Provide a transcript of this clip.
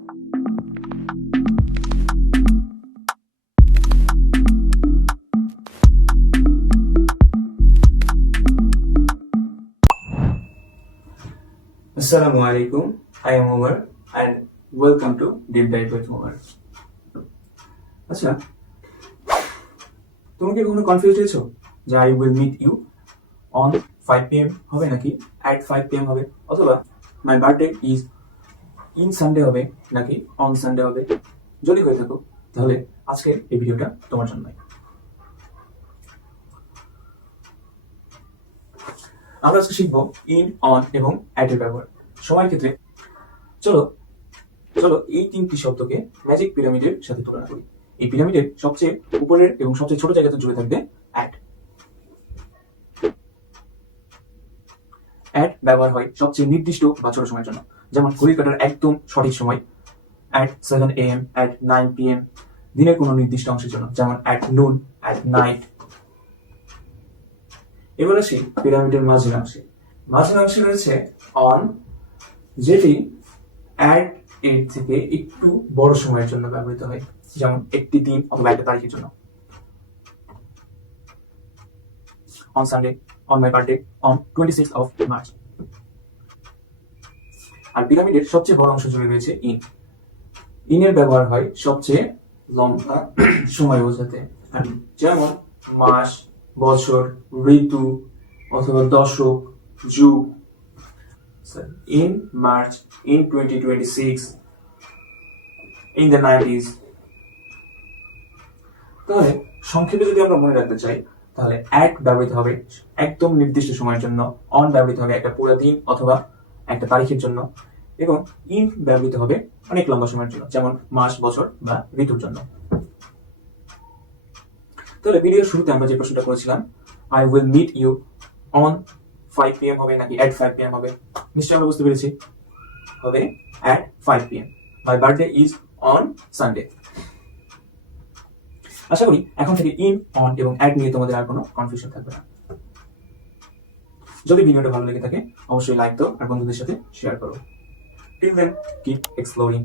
Assalamu alaikum. I am Omar and welcome to Deep Dive with Omar. আচ্ছা, তুমি কি কখনো কনফিউজ হয়েছো যে I will meet you on 5 p.m. হবে নাকি at 5 p.m. হবে, অথবা my birthday is in Sunday হবে নাকি on Sunday হবে? যদি হয়ে থাকো তাহলে আজকের এই ভিডিওটা তোমার জন্যই। আমরা আজকে শিখবো ইন, অন এবং অ্যাট এর ব্যবহার সময়ের ক্ষেত্রে। চলো এই তিনটি শব্দকে ম্যাজিক পিরামিডের সাথে তুলনা করি। এই পিরামিডের সবচেয়ে উপরের এবং সবচেয়ে ছোট জায়গাতে জুড়ে থাকবে অ্যাট। অ্যাট ব্যবহার হয় সবচেয়ে নির্দিষ্ট বা ছোট সময়ের জন্য, যেমন ঘড়ি কাটার একদম সঠিক সময় at 7 a.m. at 9 p.m. দিনের কোনো নির্দিষ্ট অংশের জন্য, যেমন at noon, at night। এবার আসি পিরামিডের মাঝের অংশে রয়েছে অন, যেটি অ্যাট এর থেকে একটু বড় সময়ের জন্য ব্যবহৃত হয়, যেমন একটি দিন অথবা একটা তারিখের জন্য। on Sunday, on my birthday, on 26th of March। আর পিরামিডের সবচেয়ে বড় অংশ জুড়ে রয়েছে ইন। ইনের ব্যবহার হয় সবচেয়ে লম্বা সময় বোঝাতে, যেমন মাস, বছর, ঋতু অথবা দশক, যুগ। in March, in 2026, in the 90s। তাহলে সংক্ষেপে যদি আমরা মনে রাখতে চাই তাহলে অ্যাট ব্যবহৃত হবে একদম নির্দিষ্ট সময়ের জন্য, অন ব্যবহৃত হবে একটা পুরো দিন অথবা একটা তারিখের জন্য, এবং ইন ব্যবহৃত হবে অনেক লম্বা সময়ের জন্য, যেমন মাস, বছর বা ঋতুর জন্য। তাহলে ভিডিওর শুরুতে আমরা যে প্রশ্নটা করেছিলাম, I will meet you on 5 p.m. হবে নাকি at 5 p.m. হবে, নিশ্চয়ই আমরা বুঝতে পেরেছি হবে at 5 p.m. My birthday is on Sunday। আশা করি এখন থেকে ইন, অন এবং অ্যাট নিয়ে তোমাদের আর কোনো কনফিউশন থাকবে না। যদি ভিডিওটা ভালো লেগে থাকে অবশ্যই লাইক দাও আর বন্ধুদের সাথে শেয়ার করো। Till then, keep exploring.